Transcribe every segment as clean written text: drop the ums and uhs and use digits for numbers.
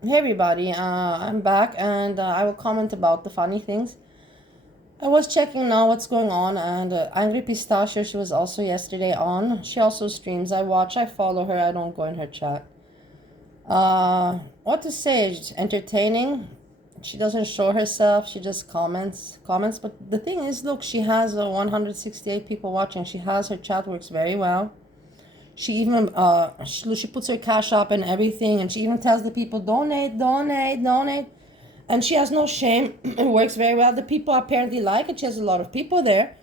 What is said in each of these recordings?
Hey everybody, I'm back and I will comment about the funny things. I was checking now what's going on, and Angry Pistachio, she was also yesterday on. She also streams. I watch, I follow her, I don't go in her chat. What to say? It's entertaining. She doesn't show herself, she just comments. But the thing is, look, she has 168 people watching. She has, her chat works very well. She even she puts her cash up and everything, and she even tells the people donate, donate, donate, and she has no shame. It works very well. The people apparently like it. She has a lot of people there.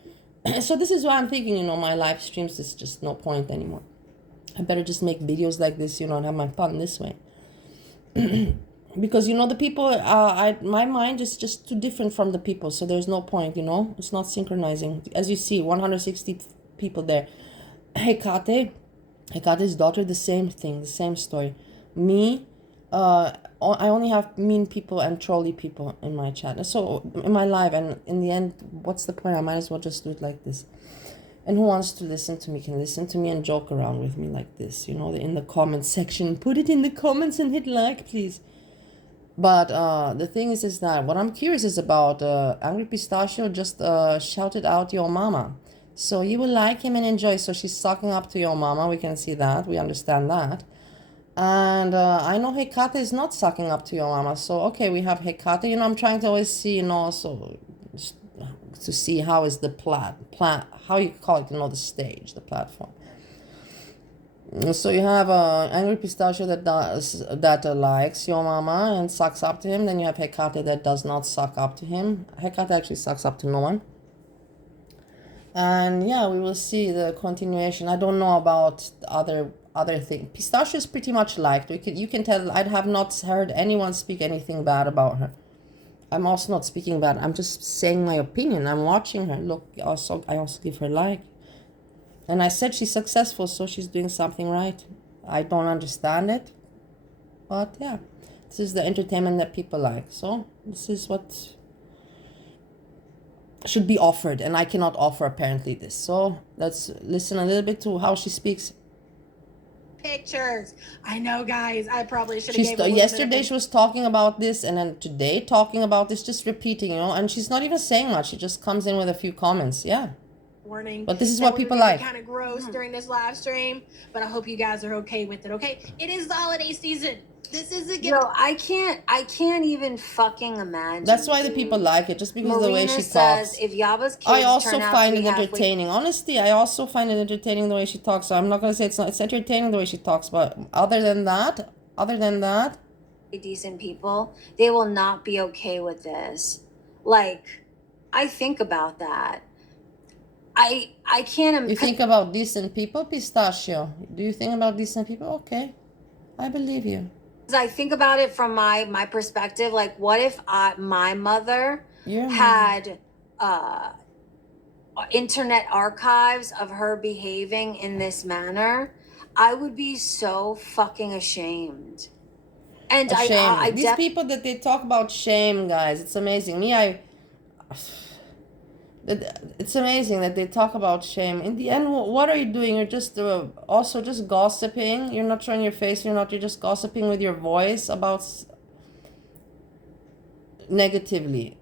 So this is why I'm thinking, my live streams is just no point anymore. I better just make videos like this, and have my fun this way. Because the people, my mind is just too different from the people, so there's no point. It's not synchronizing. As you see, 160 people there. Hey Kate, I got his daughter, the same thing, the same story. Me, I only have mean people and trolly people in my chat. So in my live, and in the end, what's the point? I might as well just do it like this. And who wants to listen to me can listen to me and joke around with me like this. In the comment section. Put it in the comments and hit like, please. But the thing is that what I'm curious is about Angry Pistachio just shouted out your mama. So you will like him and enjoy. So she's sucking up to your mama. We can see that. We understand that. And I know Hekate is not sucking up to your mama. So, okay, we have Hekate. I'm trying to always see, so to see how is the how you call it, the stage, the platform. So you have Angry Pistachio that likes your mama and sucks up to him. Then you have Hekate that does not suck up to him. Hekate actually sucks up to no one. And yeah, we will see the continuation. I don't know about other thing. Pistachio is pretty much liked. You can tell. I have not heard anyone speak anything bad about her. I'm also not speaking bad. I'm just saying my opinion. I'm watching her. Look, I also give her like. And I said she's successful, so she's doing something right. I don't understand it, but yeah, this is the entertainment that people like. So this is what should be offered, and I cannot offer apparently this. So let's listen a little bit to how she speaks. Pictures. I know, guys. I probably should have yesterday she was talking about this, and then today talking about this, just repeating, and she's not even saying much. She just comes in with a few comments. Yeah. Warning. But this is what people like. Kind of gross during this live stream, but I hope you guys are okay with it. Okay, it is the holiday season. This is a gift. No, I can't even fucking imagine. That's why the people like it, just because of the way she talks. If Yaba's kids I also find it halfway... entertaining. Honestly, I also find it entertaining the way she talks. So I'm not gonna say it's not. It's entertaining the way she talks, but other than that, decent people, they will not be okay with this. Like, I think about that. I can't. You think about decent people, Pistachio? Do you think about decent people? Okay, I believe you. I think about it from my perspective. Like, what if my mother had internet archives of her behaving in this manner? I would be so fucking ashamed. And these people that they talk about shame, guys, it's amazing. It's amazing that they talk about shame. In the end, what are you doing? You're just also just gossiping. You're not showing your face. You're just gossiping with your voice about negatively.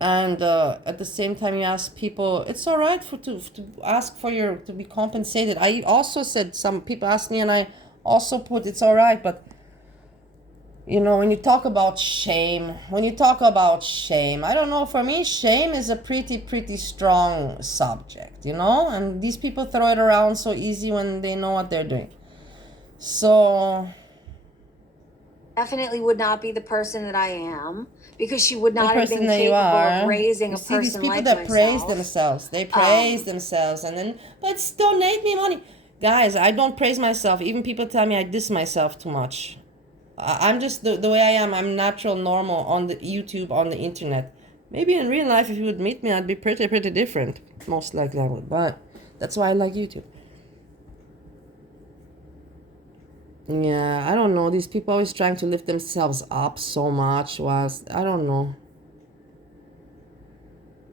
And at the same time, you ask people, it's all right to ask for to be compensated. I also said, some people asked me, and I also put, it's all right, but when you talk about shame, I don't know, for me, shame is a pretty strong subject, and these people throw it around so easy when they know what they're doing. So definitely would not be the person that I am, because she would not have been capable of raising a person like myself. These people that praise themselves, they praise themselves, and then, let's donate me money. Guys, I don't praise myself. Even people tell me I diss myself too much. I'm just the way I am. I'm natural, normal on the YouTube, on the internet. Maybe in real life, if you would meet me, I'd be pretty different. Most likely I would, but that's why I like YouTube. Yeah, I don't know. These people always trying to lift themselves up so much. I don't know.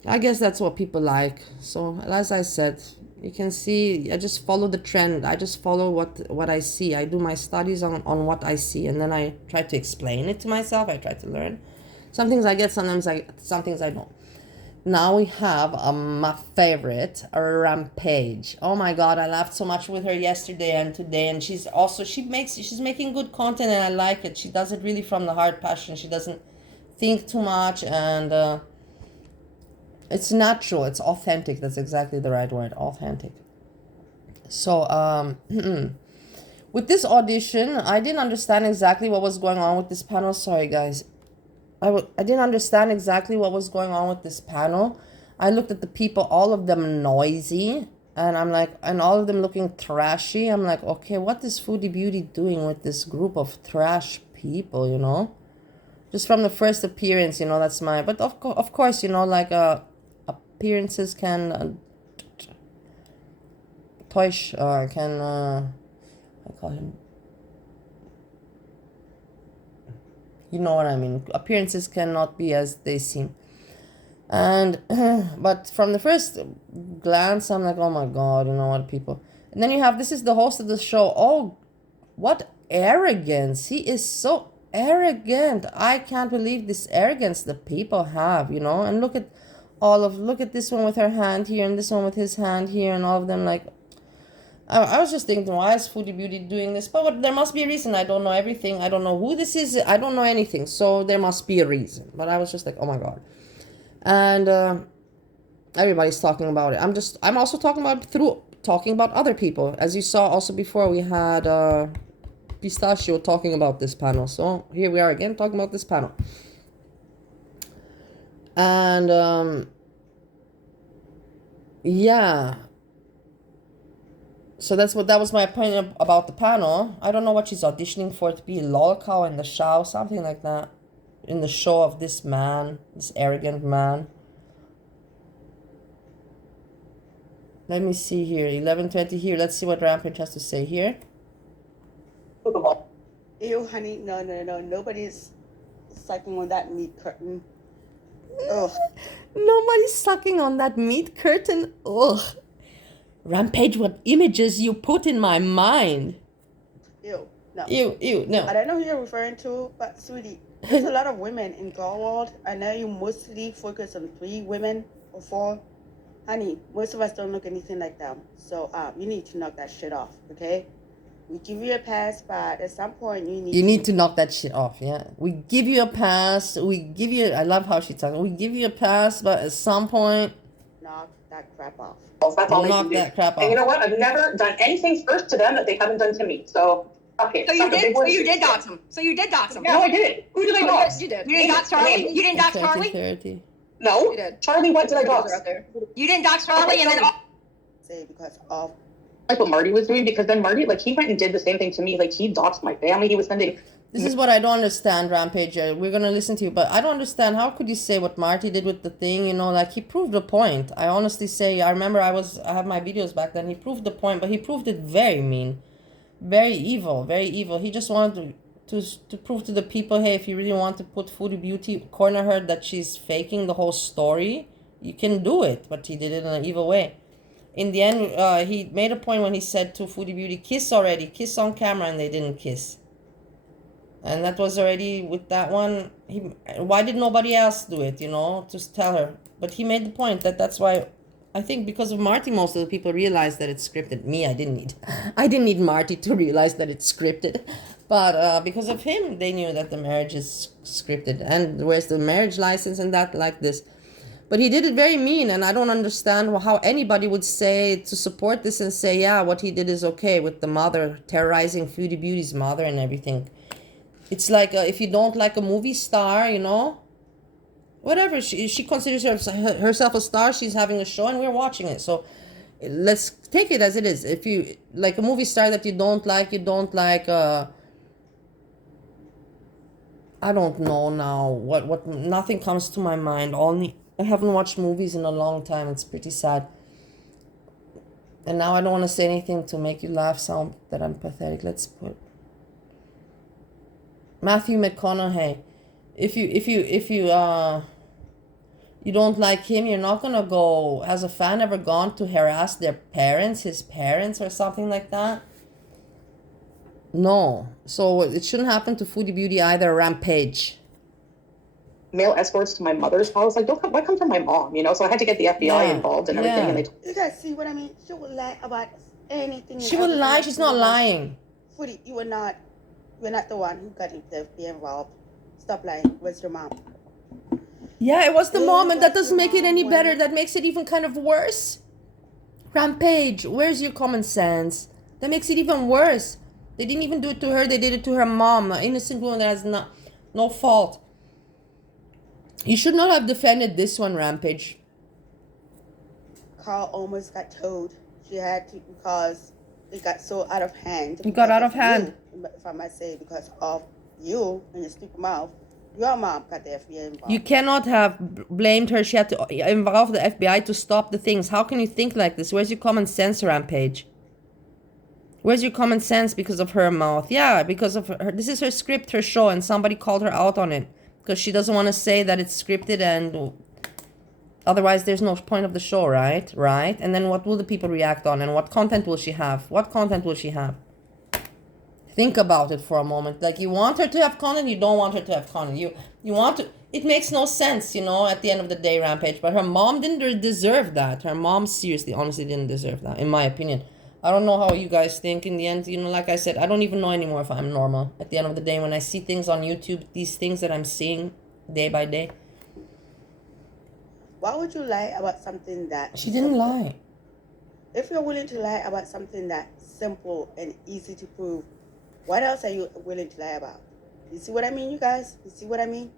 I guess that's what people like. So, as I said, You can see I just follow the trend. I just follow what I see. I do my studies on what I see, and then I try to explain it to myself. I try to learn. Some things I get, some things I don't. Now we have my favorite, Rampage. Oh my god, I laughed so much with her yesterday and today, and she's making good content, and I like it. She does it really from the heart, passion. She doesn't think too much, and it's natural. It's authentic. That's exactly the right word, authentic. So with this audition, I didn't understand exactly what was going on with this panel. Sorry guys, I didn't understand exactly what was going on with this panel. I looked at the people, all of them noisy, and I'm like, and all of them looking trashy. I'm like, okay, what is Foodie Beauty doing with this group of trash people, you know? Just from the first appearance, you know, that's my, but of course, you know, like, appearances can I call him, you know what I mean, appearances cannot be as they seem. And but from the first glance, I'm like, oh my god, you know what, people. And then you have, this is the host of the show. Oh, what arrogance. He is so arrogant. I can't believe this arrogance that people have, you know. And look at this one with her hand here, and this one with his hand here, and all of them like, I was just thinking, why is Foodie Beauty doing this? But there must be a reason. I don't know everything. I don't know who this is. I don't know anything. So there must be a reason. But I was just like, oh my god. And everybody's talking about it. I'm also talking about other people. As you saw also before, we had Pistachio talking about this panel. So here we are again talking about this panel. And yeah. So that was my opinion about the panel. I don't know what she's auditioning for, to be lolcow in the show, something like that. In the show of this man, this arrogant man. Let me see here, 11:20 here. Let's see what Rampage has to say here. Ew, honey, no, nobody's sucking on that meat curtain. Ugh. Nobody's sucking on that meat curtain. Ugh. Rampage, what images you put in my mind. Ew, no. Ew, no. I don't know who you're referring to, but sweetie, there's a lot of women in girl world. I know you mostly focus on 3 women or 4. Honey, most of us don't look anything like them. So you need to knock that shit off, okay? We give you a pass, but at some point you need to knock that shit off, yeah. We give you a pass. I love how she talks. We give you a pass, but at some point, knock that crap off. That's all knock that crap off. And you know what? I've never done anything first to them that they haven't done to me. So, okay. So you did dox him. No, I didn't. Who did I dox? You did. You didn't dox Charlie? You didn't dox Charlie? 30. No. You did. Charlie, what did I dox? You didn't dox Charlie, and then Say because of like what Marty was doing, because then Marty, like, he went and did the same thing to me. Like, he doxed my family. He was sending. This is what I don't understand, Rampage. We're gonna listen to you, but I don't understand. How could you say what Marty did with the thing? You know, like, he proved a point. I honestly say, I remember I have my videos back then. He proved the point, but he proved it very mean, very evil, very evil. He just wanted to prove to the people, hey, if you really want to put Foodie Beauty, corner her that she's faking the whole story, you can do it. But he did it in an evil way. In the end, he made a point when he said to Foodie Beauty, kiss already, kiss on camera, and they didn't kiss. And that was already, with that one, why did nobody else do it, you know, just tell her. But he made the point that's why, I think because of Marty, most of the people realized that it's scripted. Me, I didn't need Marty to realize that it's scripted. But because of him, they knew that the marriage is scripted. And where's the marriage license and that, like this. But he did it very mean, and I don't understand how anybody would say, to support this and say, yeah, what he did is okay, with the mother, terrorizing Foodie Beauty's mother and everything. It's like, if you don't like a movie star, you know, whatever, she considers herself a star, she's having a show and we're watching it. So let's take it as it is. If you like a movie star that you don't like, I don't know now, what nothing comes to my mind. I haven't watched movies in a long time. It's pretty sad. And now I don't want to say anything to make you laugh, sound that I'm pathetic. Let's put Matthew McConaughey. If you You don't like him, you're not gonna go. Has a fan ever gone to harass their parents, his parents, or something like that? No. So it shouldn't happen to Foodie Beauty either. Rampage. Male escorts to my mother's house. Like, don't come, why come from my mom? You know, so I had to get the FBI involved and everything. And they You guys see what I mean? She would lie about anything. She would lie. She's not lying. Foodie, you were not the one who got the FBI involved. Stop lying. Where's your mom? Yeah, it was the mom, and that doesn't make it any better. That makes it even kind of worse. Rampage, where's your common sense? That makes it even worse. They didn't even do it to her. They did it to her mom, an innocent woman that has no fault. You should not have defended this one, Rampage. Carl almost got told. She had to, because it got so out of hand. It got out of hand. You, if I might say, because of you and your stupid mouth. Your mom got the FBI involved. You cannot have blamed her. She had to involve the FBI to stop the things. How can you think like this? Where's your common sense, Rampage? Where's your common sense because of her mouth? Yeah, because of her. This is her script, her show, and somebody called her out on it. Because she doesn't want to say that it's scripted, and otherwise there's no point of the show, right? Right? And then what will the people react on? And what content will she have? What content will she have? Think about it for a moment. Like, you want her to have content, you don't want her to have content. You want to... It makes no sense, you know, at the end of the day, Rampage. But her mom didn't deserve that. Her mom seriously, honestly didn't deserve that, in my opinion. I don't know how you guys think in the end. You know, like I said, I don't even know anymore if I'm normal. At the end of the day, when I see things on YouTube, these things that I'm seeing day by day. Why would you lie about something that... She didn't lie. If you're willing to lie about something that's simple and easy to prove, what else are you willing to lie about? You see what I mean, you guys? You see what I mean?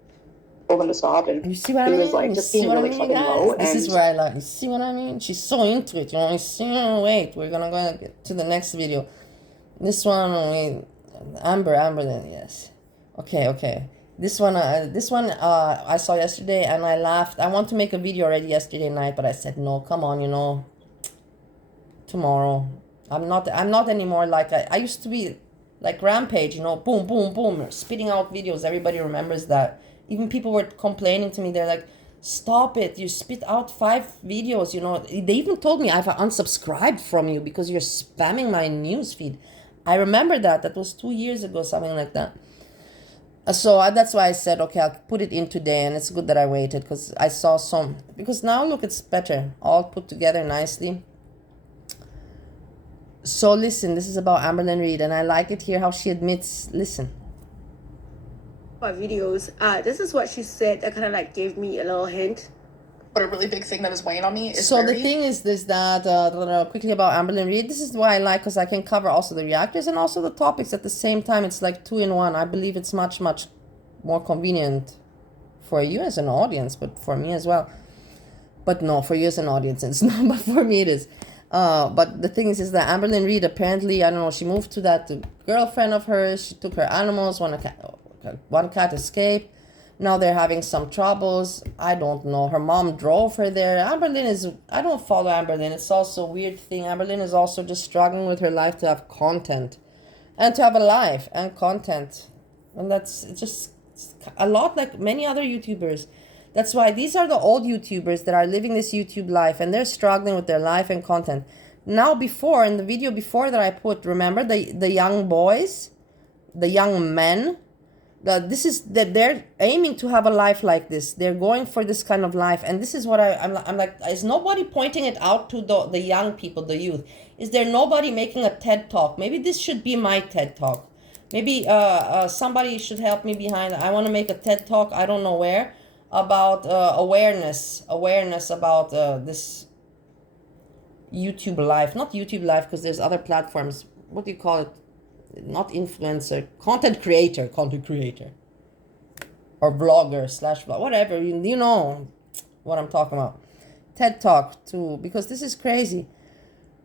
Told them to stop, and you see what I mean? was like just being really fucking low. This is where I like. You see what I mean? She's so into it, you know. You see, wait, we're gonna go to the next video. This one, wait, Amber, then yes. Okay. This one, I saw yesterday, and I laughed. I want to make a video already yesterday night, but I said no. Come on, you know. Tomorrow, I'm not anymore like I used to be. Like Rampage, you know, boom, boom, boom, spitting out videos. Everybody remembers that. Even people were complaining to me. They're like, stop it. You spit out 5 videos, you know. They even told me I've unsubscribed from you because you're spamming my newsfeed. I remember that. That was 2 years ago, something like that. So that's why I said, okay, I'll put it in today. And it's good that I waited because I saw some. Because now, look, it's better. All put together nicely. So listen, this is about Amberlynn Reid, and I like it here how she admits. Listen. Videos. This is what she said that kind of like gave me a little hint. But a really big thing that is weighing on me is so the thing is this, that quickly about Amberlynn Reid. This is why I like, because I can cover also the reactors and also the topics at the same time. It's like 2 in 1. I believe it's much more convenient for you as an audience, but for me as well. But no, for you as an audience it's not, but for me it is. But the thing is that Amberlynn Reid, apparently, I don't know, she moved to that girlfriend of hers. She took her animals. One cat escaped. Now they're having some troubles. I don't know. Her mom drove her there. Amberlynn is... I don't follow Amberlynn. It's also a weird thing. Amberlynn is also just struggling with her life to have content. And to have a life and content. And that's just a lot like many other YouTubers. That's why these are the old YouTubers that are living this YouTube life, and they're struggling with their life and content. Now, before, in the video before that I put, remember the young boys, the young men, this is that they're aiming to have a life like this. They're going for this kind of life, and this is what I'm like. Is nobody pointing it out to the young people, the youth? Is there nobody making a TED talk? Maybe this should be my TED talk. Maybe somebody should help me behind. I want to make a TED talk. I don't know where. About awareness about this YouTube life, not YouTube life, because there's other platforms. What do you call it? Not influencer, content creator, or vlogger / blog, whatever. You know what I'm talking about. TED talk too, because this is crazy.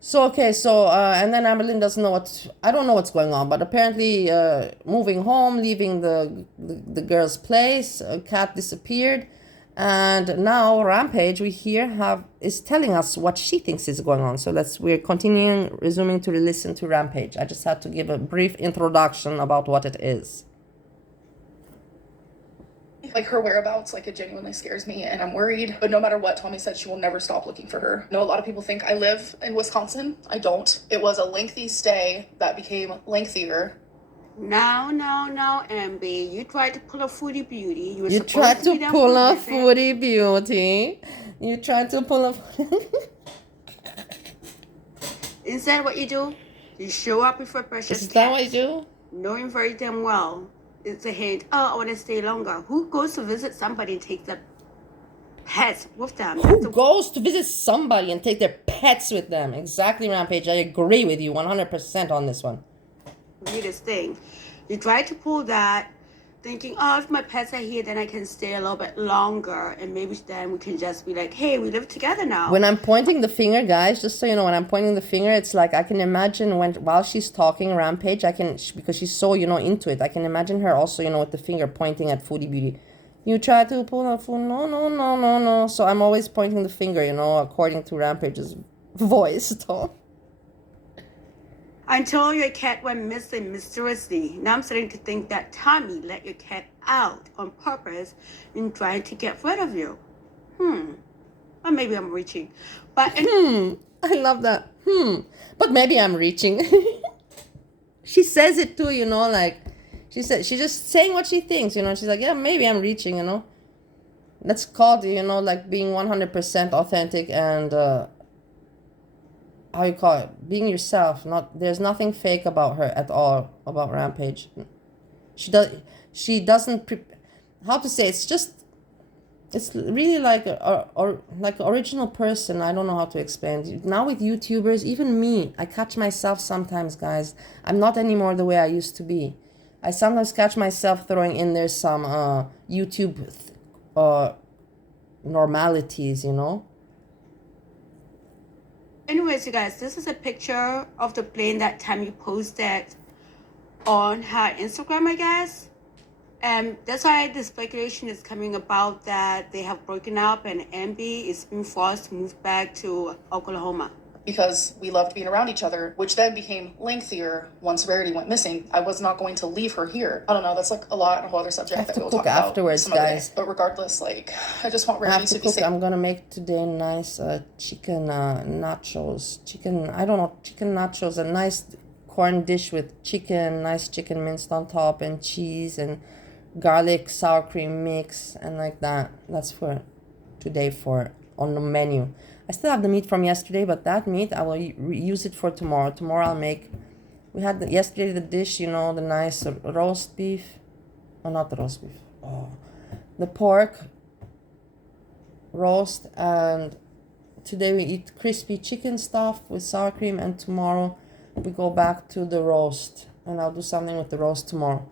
So okay, and then Amberlynn doesn't know I don't know what's going on, but apparently moving home, leaving the girl's place, a cat disappeared, and now Rampage is telling us what she thinks is going on. So we're resuming to listen to Rampage. I just had to give a brief introduction about what it is. Like her whereabouts, like it genuinely scares me and I'm worried. But no matter what, Tommy said she will never stop looking for her. I know a lot of people think I live in Wisconsin. I don't. It was a lengthy stay that became lengthier. No, MB. You tried to pull a Foodie Beauty. You tried to pull a Foodie Beauty. You tried to pull a... Instead, what you do, you show up with a precious Is that what you do? knowing very damn well it's a hint. Oh, I want to stay longer. Who goes to visit somebody and take the pets with them? Who goes to visit somebody and take their pets with them? Exactly, Rampage. I agree with you 100% on this one. Weirdest thing. You try to pull that, thinking, oh, if my pets are here, then I can stay a little bit longer, and maybe then we can just be like, hey, we live together now. When I'm pointing the finger, guys, just so you know, when I'm pointing the finger, it's like I can imagine while she's talking, Rampage, because she's so, into it, I can imagine her also, with the finger pointing at Foodie Beauty. You try to pull a food, no. So I'm always pointing the finger, according to Rampage's voice tone. Until your cat went missing mysteriously. Now I'm starting to think that Tommy let your cat out on purpose in trying to get rid of you. Or maybe I'm reaching. But I love that. But maybe I'm reaching. She says it too, like she's just saying what she thinks, She's like, yeah, maybe I'm reaching, That's called, like being 100% authentic and how you call it, being yourself. There's nothing fake about her at all, about Rampage. She doesn't how to say, it's really like like original person. I don't know how to explain. Now with YouTubers, even me, I catch myself sometimes, guys. I'm not anymore the way I used to be. I sometimes catch myself throwing in there some YouTube normalities, anyways, you guys, this is a picture of the plane that Tammy posted on her Instagram, I guess. And that's why the speculation is coming about that they have broken up and Ambi is being forced to move back to Oklahoma. Because we loved being around each other, which then became lengthier once Rarity went missing. I was not going to leave her here. I don't know, that's like a lot, a whole other subject that we'll talk about afterwards, some other guys. day. But regardless, like, I just want Rarity to be safe. I'm gonna make today nice chicken nachos. Chicken nachos, a nice corn dish with nice chicken minced on top and cheese and garlic sour cream mix and like that. That's for today on the menu. I still have the meat from yesterday, but that meat I will use it for tomorrow. Tomorrow I'll make. We had yesterday the dish, the nice roast beef. Oh, not the roast beef. Oh, the pork roast, and today we eat crispy chicken stuff with sour cream, and tomorrow we go back to the roast, and I'll do something with the roast tomorrow.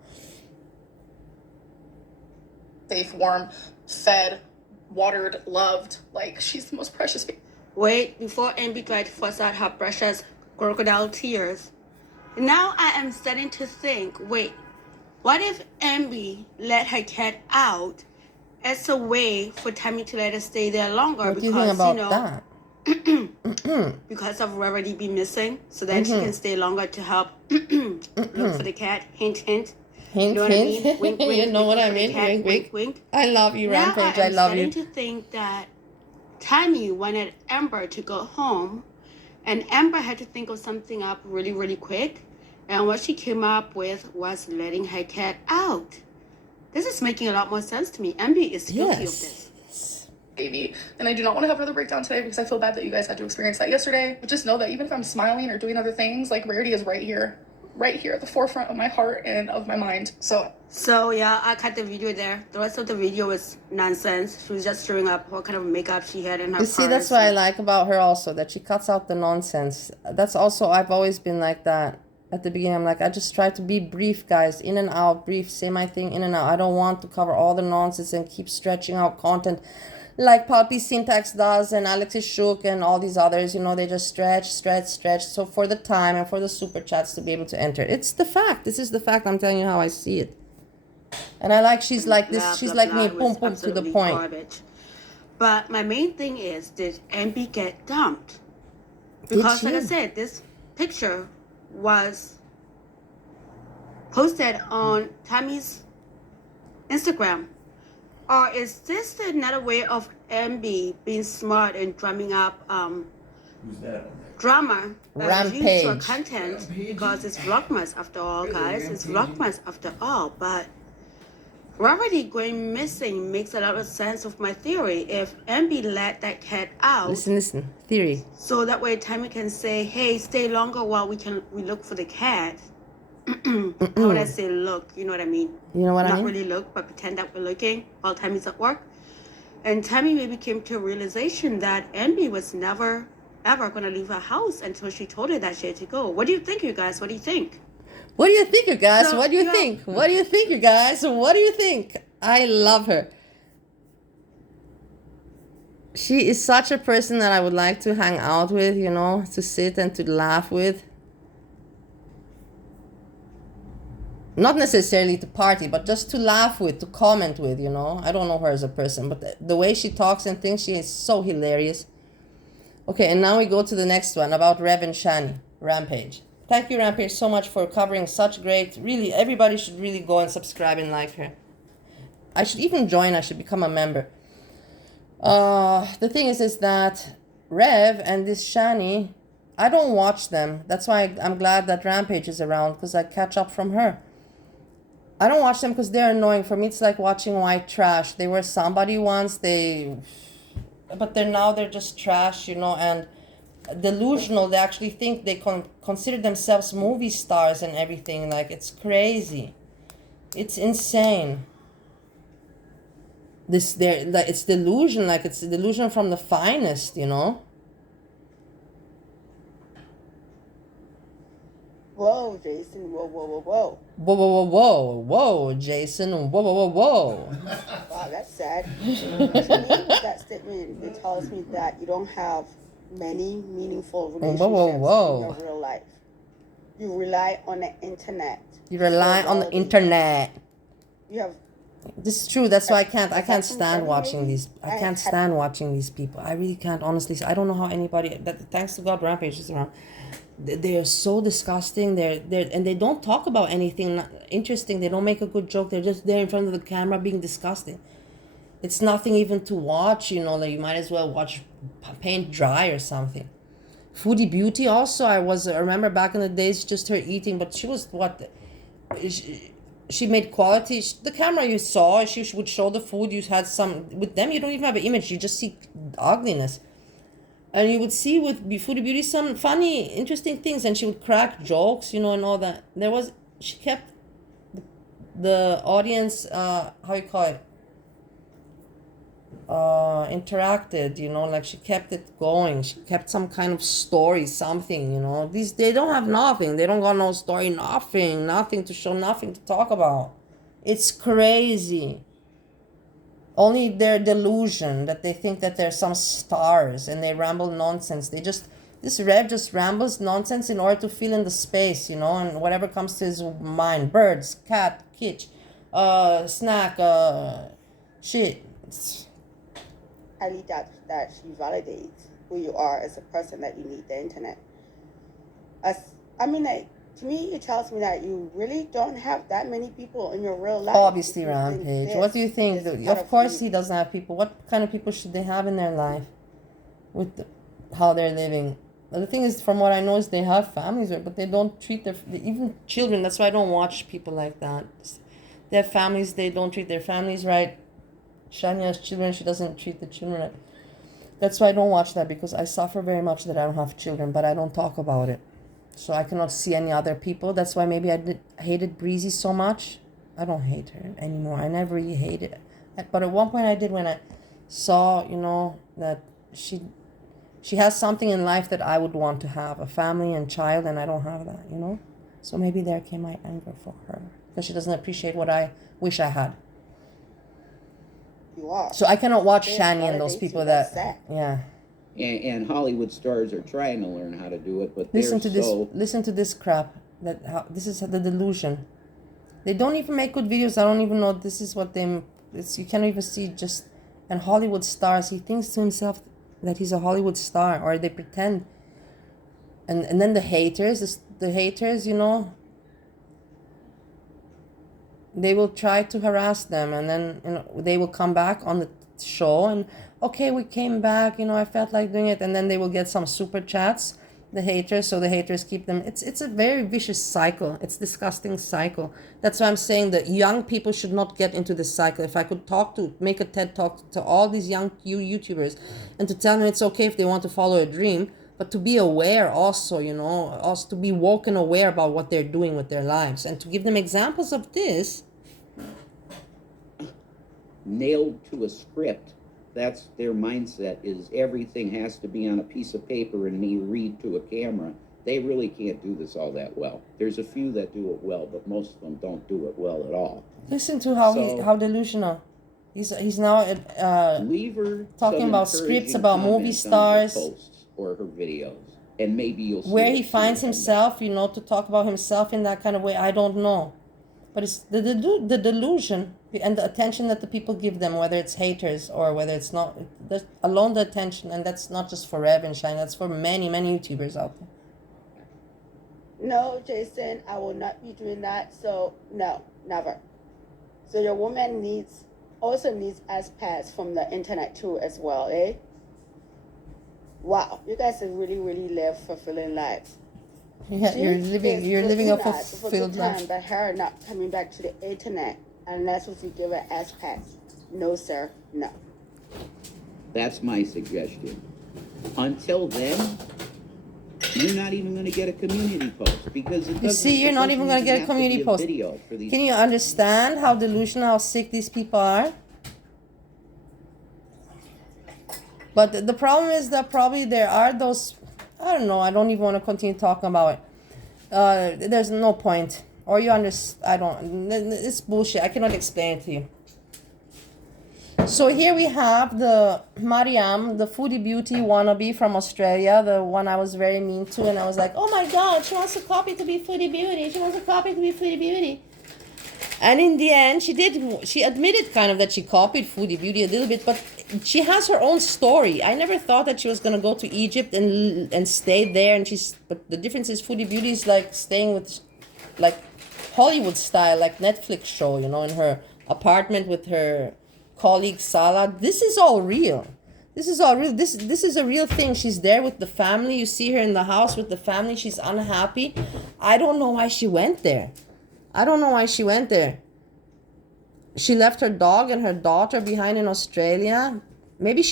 Safe, warm, fed, watered, loved. Like, she's the most precious baby. Wait, before Ambi tried to force out her precious crocodile tears. Now I am starting to think, wait, what if Ambi let her cat out as a way for Tammy to let her stay there longer? What do you think about that? Because of Rarity be missing, so then she can stay longer to help look for the cat. Hint, hint. Hint, you know what I hint. mean? Wink, wink, you know what I mean? Wink, wink. Wink. I love you, Rampage. I love you. Now I'm starting to think that Tammy wanted Amber to go home, and Amber had to think of something up really, really quick. And what she came up with was letting her cat out. This is making a lot more sense to me. Amber is guilty of this. Baby. And I do not want to have another breakdown today because I feel bad that you guys had to experience that yesterday. But just know that even if I'm smiling or doing other things, like Rarity is right here at the forefront of my heart and of my mind. So yeah, I cut the video there. The rest of the video was nonsense. She was just showing up what kind of makeup she had in her purse. You see, that's what I like about her also, that she cuts out the nonsense. That's also, I've always been like that. At the beginning, I'm like, I just try to be brief, guys. In and out, brief. Say my thing, in and out. I don't want to cover all the nonsense and keep stretching out content like Poppy Syntax does and Alexis Shook and all these others. They just stretch. So for the time and for the super chats to be able to enter. It's the fact. This is the fact. I'm telling you how I see it. And I like, she's like this. Blah, she's blah, like blah. me, boom, boom, to the point. Garbage. But my main thing is, did Ambi get dumped? Because like I said, this picture was posted on Tammy's Instagram. Or is this another way of MB being smart and drumming up Who's that? drama used for Rampage. content? Because it's Vlogmas after all, guys. It's Vlogmas after all. But Rarity going missing makes a lot of sense of my theory. If MB let that cat out, Listen. Theory. so that way Tammy can say, hey, stay longer while we look for the cat. How would I say look? You know what I mean? You know what I Not mean? really look, but pretend that we're looking while Tammy's at work. And Tammy maybe came to a realization that MB was never, ever going to leave her house until she told her that she had to go. What do you think, you guys? What do you think? What do you think, you guys? So, What do you yeah. think? What do you think, you guys? What do you think? I love her. She is such a person that I would like to hang out with, you know, to sit and to laugh with. Not necessarily to party, but just to laugh with, to comment with, you know. I don't know her as a person, but the way she talks and thinks, she is so hilarious. Okay, and now we go to the next one about Rev and Shani, Rampage. Thank you, Rampage, so much for covering such great... Really, everybody should really go and subscribe and like her. I should even join. I should become a member. The thing is that Rev and this Shani, I don't watch them. That's why I'm glad that Rampage is around, because I catch up from her. I don't watch them because they're annoying. For me, it's like watching white trash. They were somebody once, but they're just trash, you know, and delusional. They actually think they consider themselves movie stars and everything. Like, it's crazy. It's insane. It's delusion. Like, it's a delusion from the finest, you know. Whoa, Jason. Whoa, whoa, whoa, whoa. Whoa, whoa, whoa, whoa, whoa, Jason. Whoa, whoa, whoa, whoa. Wow, that's sad. To me, with that statement, it tells me that you don't have many meaningful relationships whoa. in your real life. You rely on the internet. You rely on the internet. You have... This is true. That's why I can't stand watching these. I can't stand watching these people. I really can't, honestly. I don't know how anybody. Thanks to God, Rampage is around. They are so disgusting. And they don't talk about anything interesting. They don't make a good joke. They're just there in front of the camera being disgusting. It's nothing even to watch. You know, like, you might as well watch paint dry or something. Foodie Beauty also. I remember back in the days, just her eating, but she was what. She made quality. The camera you saw, she would show the food. You had some with them. You don't even have an image. You just see ugliness, and you would see with Foodie Beauty some funny, interesting things, and she would crack jokes, you know, and all that. She kept the audience. How you call it? Interacted, you know, like she kept it going. She kept some kind of story, something, you know. They don't have nothing. They don't got no story, nothing to show, nothing to talk about. It's crazy. Only their delusion that they think that they're some stars and they ramble nonsense. This Rev just rambles nonsense in order to fill in the space, you know, and whatever comes to his mind. Birds, cat, kitsch, snack, shit. Highly doubt that she validates who you are as a person that you need the internet. To me, it tells me that you really don't have that many people in your real life. Obviously, Rampage. What do you think? Of course he doesn't have people. What kind of people should they have in their life with how they're living? The thing is, from what I know, is they have families, but they don't treat even children. That's why I don't watch people like that. They have families. They don't treat their families right. Shani has children. She doesn't treat the children right. That's why I don't watch that, because I suffer very much that I don't have children, but I don't talk about it. So I cannot see any other people. That's why maybe I hated Breezy so much. I don't hate her anymore. I never really hated her. But at one point I did, when I saw, you know, that she has something in life that I would want to have, a family and child, and I don't have that, you know. So maybe there came my anger for her, because she doesn't appreciate what I wish I had. You are. So I cannot watch Shani and those people that, yeah. And Hollywood stars are trying to learn how to do it, but Listen to this crap. This is the delusion. They don't even make good videos. I don't even know this is what you can't even see just. And Hollywood stars, he thinks to himself that he's a Hollywood star, or they pretend. And then the haters, you know. they will try to harass them, and then they will come back on the show and, okay, we came back, I felt like doing it, and then they will get some super chats, the haters, so the haters keep them. It's a very vicious cycle. It's disgusting cycle. That's why I'm saying that young people should not get into this cycle. If I could make a TED talk to all these young YouTubers and to tell them it's okay if they want to follow a dream, but to be aware also, also to be woke and aware about what they're doing with their lives, and to give them examples of this. Nailed to a script. That's their mindset, is everything has to be on a piece of paper and me read to a camera. They really can't do this all that well. There's a few that do it well, but most of them don't do it well at all. Listen to how delusional. He's now leave her talking about scripts about movie stars. Posts or her videos, and maybe you'll see where he finds himself, to talk about himself in that kind of way. I don't know. But it's the delusion and the attention that the people give them, whether it's haters or whether it's not. There's alone the attention, and that's not just for Rev and Shine. That's for many, many YouTubers out there. No, Jason, I will not be doing that. So no, never. So your woman also needs S-Pass from the internet too as well, eh? Wow, you guys have really, really live fulfilling lives. Yeah, you're living a fulfilled life. But her not coming back to the internet unless if you give her S-Pass. No, sir, no. That's my suggestion. Until then, you're not even going to get a community post, because you're not even going to get a community post. Can you understand how delusional, how sick these people are? But the problem is that probably there are those, I don't know, I don't even want to continue talking about it. There's no point. Or you understand, it's bullshit. I cannot explain it to you. So here we have the Mariam, the foodie beauty wannabe from Australia, the one I was very mean to, and I was like, oh my god, she wants to copy to be foodie beauty. She wants to copy to be foodie beauty. And in the end, she admitted kind of that she copied Foodie Beauty a little bit, but she has her own story. I never thought that she was going to go to Egypt and stay there. But the difference is Foodie Beauty is like staying with, like, Hollywood style, like Netflix show, in her apartment with her colleague Salah. This is all real. This is all real. This is a real thing. She's there with the family. You see her in the house with the family. She's unhappy. I don't know why she went there. She left her dog and her daughter behind in Australia. Maybe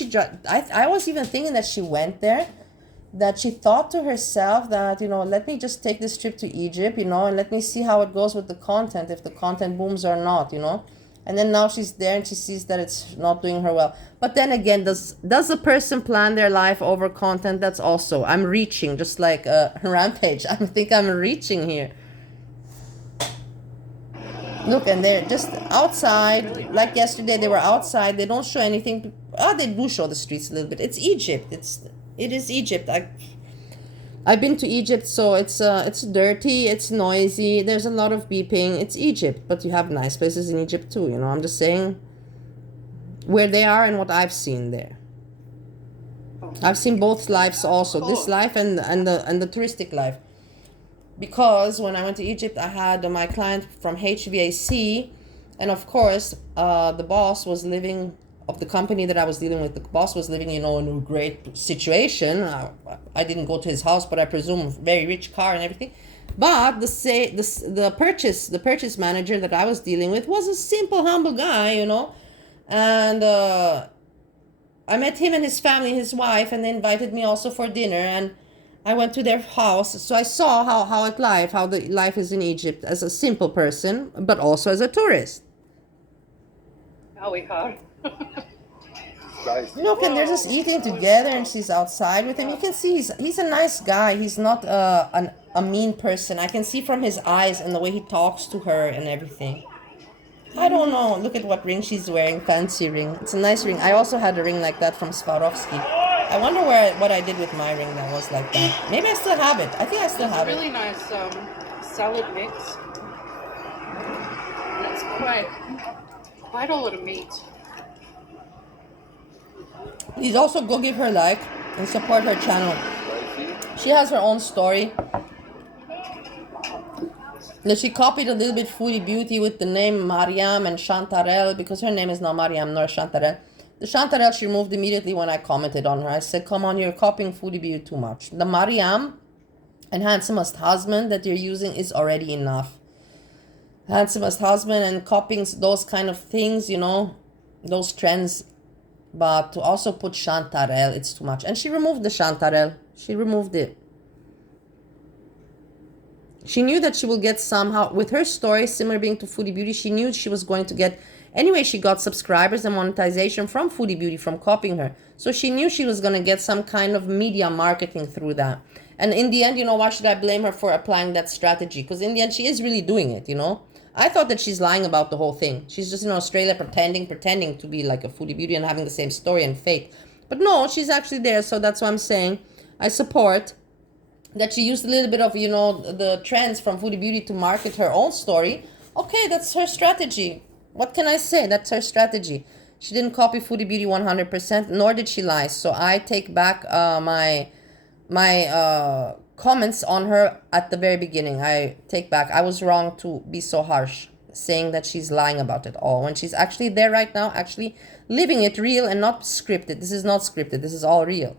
I was even thinking that she went there, that she thought to herself that, let me just take this trip to Egypt, and let me see how it goes with the content, if the content booms or not, And then now she's there and she sees that it's not doing her well. But then again, does a person plan their life over content? That's also, I'm reaching, just like Rampage. I think I'm reaching here. Look, and they're just outside. Like yesterday, they were outside. They don't show anything. They do show the streets a little bit. It's Egypt. It is Egypt. I've been to Egypt, so it's dirty. It's noisy. There's a lot of beeping. It's Egypt, but you have nice places in Egypt too. I'm just saying where they are and what I've seen there. I've seen both lives also. This life and the touristic life. Because when I went to Egypt, I had my client from HVAC, and of course, the boss was living, of the company that I was dealing with, the boss was living, in a great situation. I didn't go to his house, but I presume very rich car and everything. But the purchase manager that I was dealing with was a simple, humble guy, and I met him and his family, his wife, and they invited me also for dinner, and I went to their house, so I saw how the life is in Egypt as a simple person, but also as a tourist. Look, and they're just eating together, and she's outside with him. You can see he's a nice guy. He's not a mean person. I can see from his eyes and the way he talks to her and everything. I don't know. Look at what ring she's wearing. Fancy ring. It's a nice ring. I also had a ring like that from Swarovski. I wonder what I did with my ring that was like that. Maybe I still have it. I think I still have it. It's a really nice salad mix. And it's quite a lot of meat. Please also go give her a like and support her channel. She has her own story. She copied a little bit Foodie Beauty with the name Mariam and Chantarelle, because her name is not Mariam nor Chantarelle. The Chantarelle she removed immediately when I commented on her. I said, come on, you're copying Foodie Beauty too much. The Mariam and Handsomest Husband that you're using is already enough. Handsomest Husband and copying those kind of things, you know, those trends. But to also put Chantarelle, it's too much. And she removed the Chantarelle. She removed it. She knew that she will get somehow, with her story, similar being to Foodie Beauty, she knew she was going to get, anyway, she got subscribers and monetization from Foodie Beauty, from copying her. So she knew she was going to get some kind of media marketing through that. And in the end, you know, why should I blame her for applying that strategy? Because in the end, she is really doing it, you know. I thought that she's lying about the whole thing. She's just in Australia pretending to be like a Foodie Beauty and having the same story and fake. But no, she's actually there. So that's what I'm saying. I support that she used a little bit of, you know, the trends from Foodie Beauty to market her own story. Okay, that's her strategy. What can I say? That's her strategy. She didn't copy Foodie Beauty 100%, nor did she lie. So I take back my comments on her at the very beginning. I take back. I was wrong to be so harsh, saying that she's lying about it all, when she's actually there right now, actually living it real and not scripted. This is not scripted. This is all real.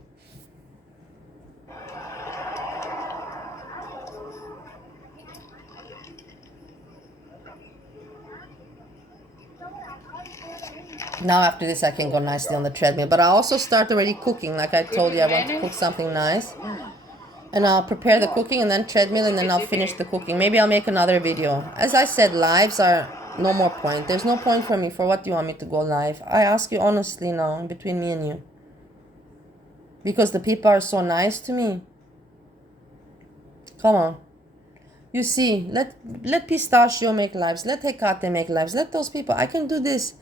Now after this I can go nicely on the treadmill. But I also start already cooking. Like I told you, I want to cook something nice. And I'll prepare the cooking and then treadmill, and then I'll finish the cooking. Maybe I'll make another video. As I said, lives are no more point. There's no point for me. For what do you want me to go live? I ask you honestly now, in between me and you. Because the people are so nice to me. Come on. You see, let Pistachio make lives. Let Hecate make lives. Let those people. I can do this.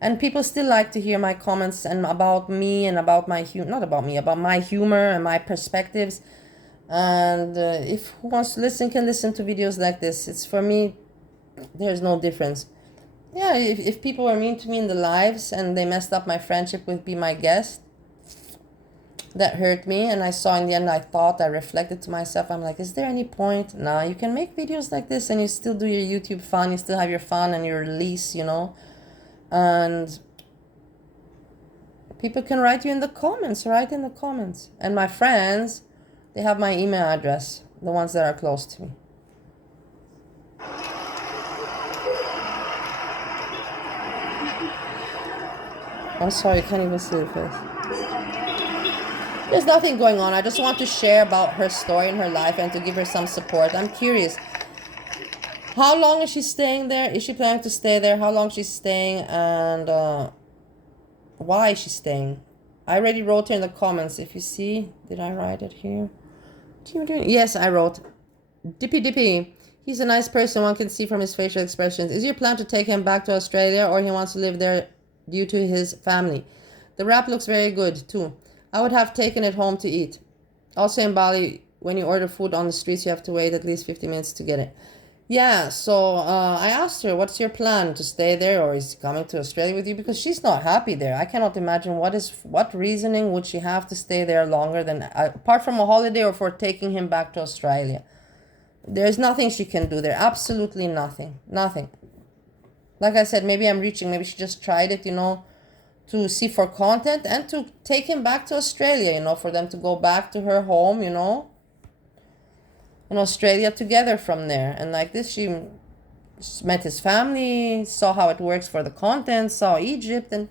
And people still like to hear my comments and about me and about my not about me, about my humor and my perspectives. And if who wants to listen can listen to videos like this. It's for me, there's no difference. Yeah, if people were mean to me in the lives and they messed up my friendship with Be My Guest, that hurt me. And I saw in the end, I reflected to myself, I'm like, is there any point? Nah, you can make videos like this and you still do your YouTube fun. You still have your fun and your release, you know. And people can write you in the comments, write in the comments. And my friends, they have my email address, the ones that are close to me. I'm sorry, I can't even see the face. There's nothing going on. I just want to share about her story and her life and to give her some support. I'm curious. How long is she staying there? Is she planning to stay there? How long she's staying? And why is she staying? I already wrote here in the comments. If you see, did I write it here? Yes, I wrote. Dippy. He's a nice person. One can see from his facial expressions. Is your plan to take him back to Australia, or he wants to live there due to his family? The wrap looks very good too. I would have taken it home to eat. Also in Bali, when you order food on the streets, you have to wait at least 50 minutes to get it. Yeah, so I asked her, what's your plan, to stay there, or is he coming to Australia with you? Because she's not happy there. I cannot imagine what reasoning would she have to stay there longer than, apart from a holiday or for taking him back to Australia. There's nothing she can do there. Absolutely nothing. Nothing. Like I said, maybe I'm reaching. Maybe she just tried it, you know, to see for content and to take him back to Australia, you know, for them to go back to her home, you know, in Australia together from there. And like this, she met his family, saw how it works for the content, saw Egypt. And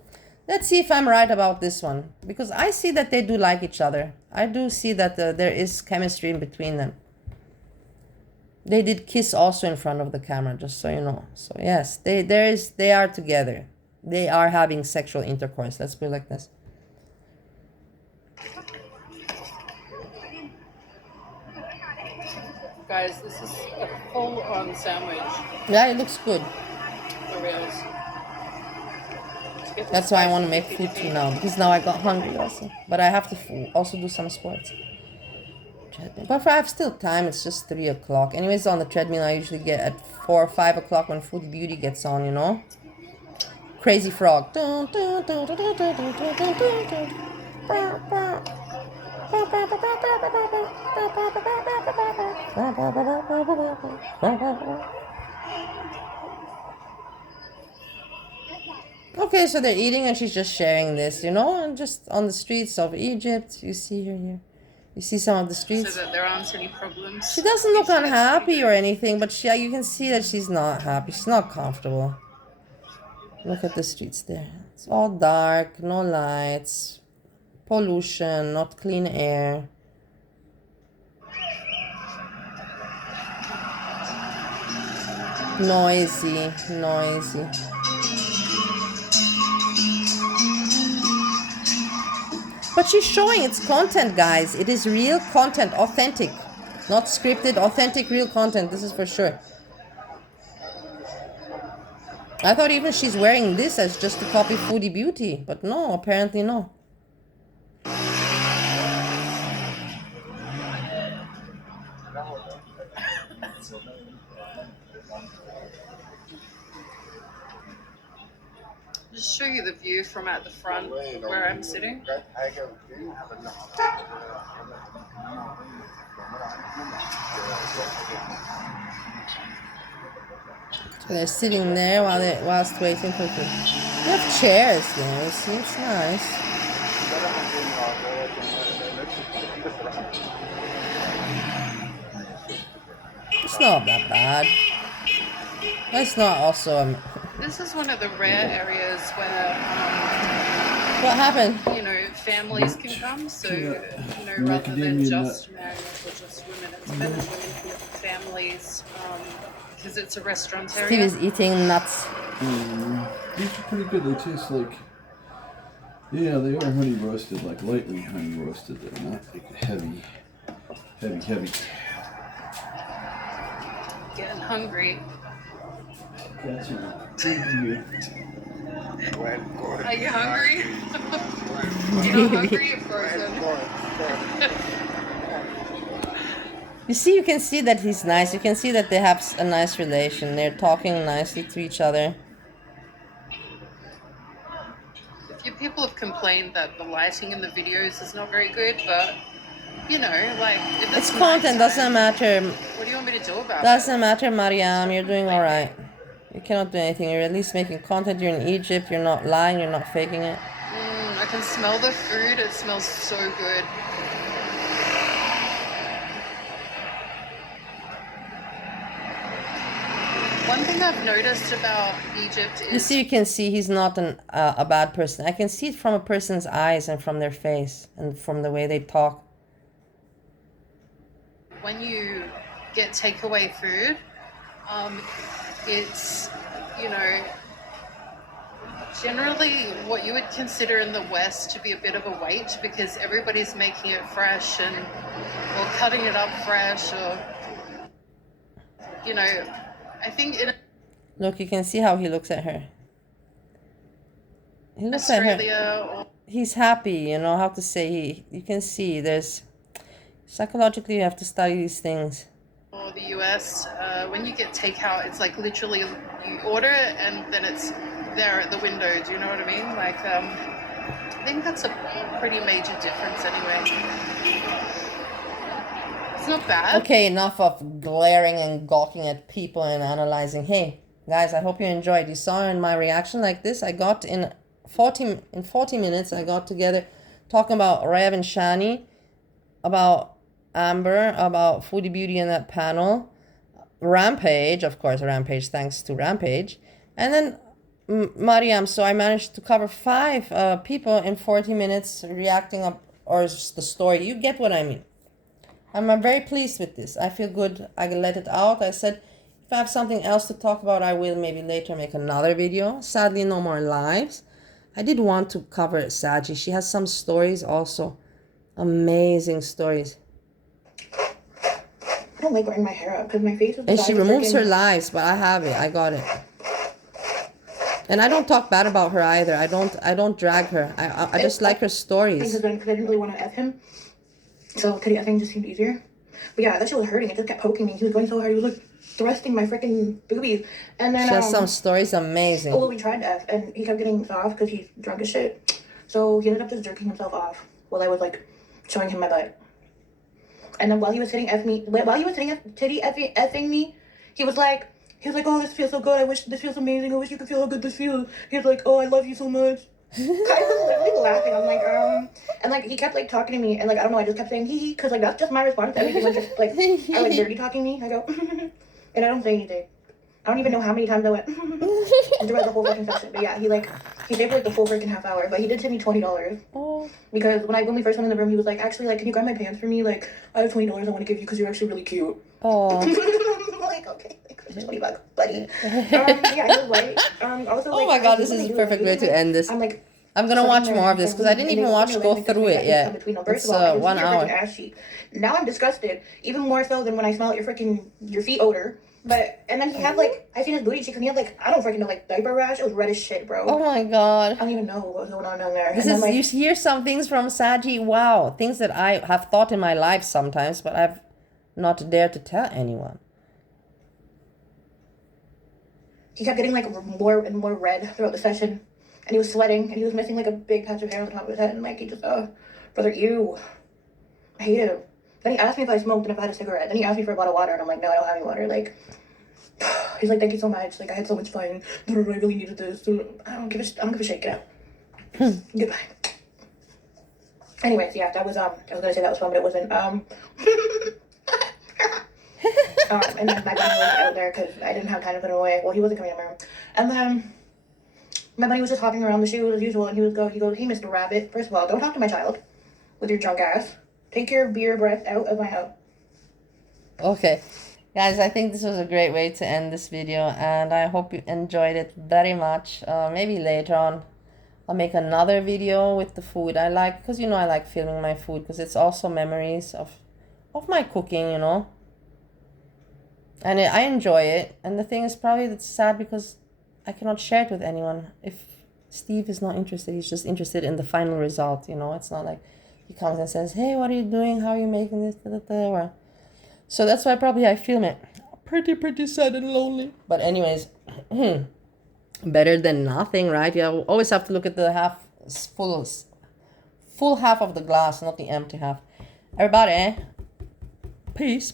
let's see if I'm right about this one. Because I see that they do like each other. I do see that there is chemistry in between them. They did kiss also in front of the camera, just so you know. So yes, they are together. They are having sexual intercourse. Let's put it like this. Guys, this is a full-on sandwich. Yeah, it looks good. For reals. That's why I want to make food too now, because now I got hungry also. But I have to also do some sports. But I have still time. It's just 3 o'clock. Anyways, on the treadmill, I usually get at 4 or 5 o'clock when Foodie Beauty gets on, you know. Crazy frog. Okay, so they're eating and she's just sharing this, you know, and just on the streets of Egypt. You see her here. You see some of the So streets. that there aren't any problems. She doesn't look You see, that's unhappy or anything, but you can see that she's not happy. She's not comfortable. Look at the streets there. It's all dark, no lights, pollution, not clean air. Noisy, noisy. But she's showing it's content, guys. It is real content, authentic. Not scripted, authentic, real content. This is for sure. I thought even she's wearing this as just to copy Foodie Beauty. But no, apparently no. Just show you the view from at the front where I'm sitting. So they're sitting there whilst waiting for food. They have chairs there, you see, it's nice. It's not that bad. It's not also This is one of the rare areas where, what happened? you know, families can come. So, you know, rather than just married or just women, it's better when families, because it's a restaurant Steve area. is eating nuts. These are pretty good. They taste like, yeah, they are honey roasted, like lightly honey roasted. They're not like heavy. Getting hungry. Gotcha. Are you hungry? You're not hungry, you're frozen. You see, you can see that he's nice. You can see that they have a nice relation. They're talking nicely to each other. A few people have complained that the lighting in the videos is not very good, but you know, like if It's content, doesn't matter. What do you want me to do about Doesn't matter, Mariam. You're doing all right. You cannot do anything. You're at least making content. You're in Egypt. You're not lying. You're not faking it. I can smell the food. It smells so good. One thing I've noticed about Egypt is... You see, you can see he's not a bad person. I can see it from a person's eyes and from their face and from the way they talk. When you get takeaway food, it's, you know, generally what you would consider in the West to be a bit of a wait because everybody's making it fresh or cutting it up fresh or, you know, I think in Look, you can see how he looks at her. He looks at her. He's happy, you know how to say. You can see there's psychologically you have to study these things. Or the US, when you get takeout, it's like literally you order it and then it's there at the window. Do you know what I mean? Like, I think that's a pretty major difference anyway. It's not bad. Okay, enough of glaring and gawking at people and analyzing. Hey, guys, I hope you enjoyed. You saw in my reaction like this, I got in 40 minutes, I got together talking about Rev and Shani, about Amber, about Foodie Beauty in that panel, Rampage, of course, Rampage, thanks to Rampage, and then Mariam. So I managed to cover 5 people in 40 minutes reacting up, or just the story. You get what I mean. I'm very pleased with this. I feel good. I let it out. I said, if I have something else to talk about, I will maybe later make another video. Sadly, no more lives. I did want to cover Sagi. She has some stories also. Amazing stories. I don't like wearing my hair up because my face is... And she removes her lives, but I have it. I got it. And I don't talk bad about her either. I don't drag her. I just like her stories. Because I didn't really want to F him. So Teddy effing just seemed easier. But yeah, that shit was hurting. It just kept poking me. He was going so hard. He was like thrusting my freaking boobies. And then she has some stories amazing. Well, we tried to F and he kept getting soft because he's drunk as shit. So he ended up just jerking himself off while I was like showing him my butt. And then while he was sitting Titty effing me, he was like, He was like, oh, this feels so good. I wish this feels amazing. I wish you could feel how good this feels. He was like, oh, I love you so much. I was literally laughing. I'm like, and like he kept like talking to me, and like I don't know, I just kept saying hee, because like that's just my response to everything. Like, just like I like dirty talking me. I go, and I don't say anything. I don't even know how many times I went throughout the whole fucking session. But yeah, he stayed for like the full freaking half hour. But he did tip me $20 because when we first went in the room, he was like, actually, like, can you grab my pants for me? Like, I have $20 I want to give you because you're actually really cute. Oh. I'm like, okay, thanks for $20, buddy. Yeah, he was white. Also, like, oh my god, this is a perfect way to end this. I'm like, I'm gonna watch more of this because I didn't even go through it yet. It's 1 hour. Now I'm disgusted, even more so than when I smell your feet odor. But, and then he had like, I seen his booty cheek and he had like, I don't freaking know, like diaper rash. It was red as shit, bro. Oh my god. I don't even know what was going on down there. This and is, then, like, you hear some things from Sagi, wow, things that I have thought in my life sometimes, but I've not dared to tell anyone. He kept getting like more and more red throughout the session. And he was sweating and he was missing like a big patch of hair on the top of his head. And like, he just, brother, ew. I hate him. Then he asked me if I smoked and if I had a cigarette. Then he asked me for a bottle of water, and I'm like, no, I don't have any water. Like, he's like, thank you so much. Like, I had so much fun. I really needed this. I don't give a shit. Get out. Goodbye. Anyways, yeah, that was I was gonna say that was fun, but it wasn't. And then my bunny was out there because I didn't have time to put him away. Well, he wasn't coming in my room. And then my bunny was just hopping around the shoes as usual, and he goes, hey, Mr. Rabbit, first of all, don't talk to my child with your drunk ass. Take your beer breath out of my house. Okay. Guys, I think this was a great way to end this video, and I hope you enjoyed it very much. Maybe later on I'll make another video with the food I like, because you know I like filming my food, because it's also memories of my cooking, you know. And I enjoy it, and the thing is probably it's sad because I cannot share it with anyone. If Steve is not interested, he's just interested in the final result, you know. It's not like he comes and says, hey, what are you doing? How are you making this? So that's why probably I film it. Pretty sad and lonely. But anyways, better than nothing, right? You always have to look at the full half of the glass, not the empty half. Everybody, peace.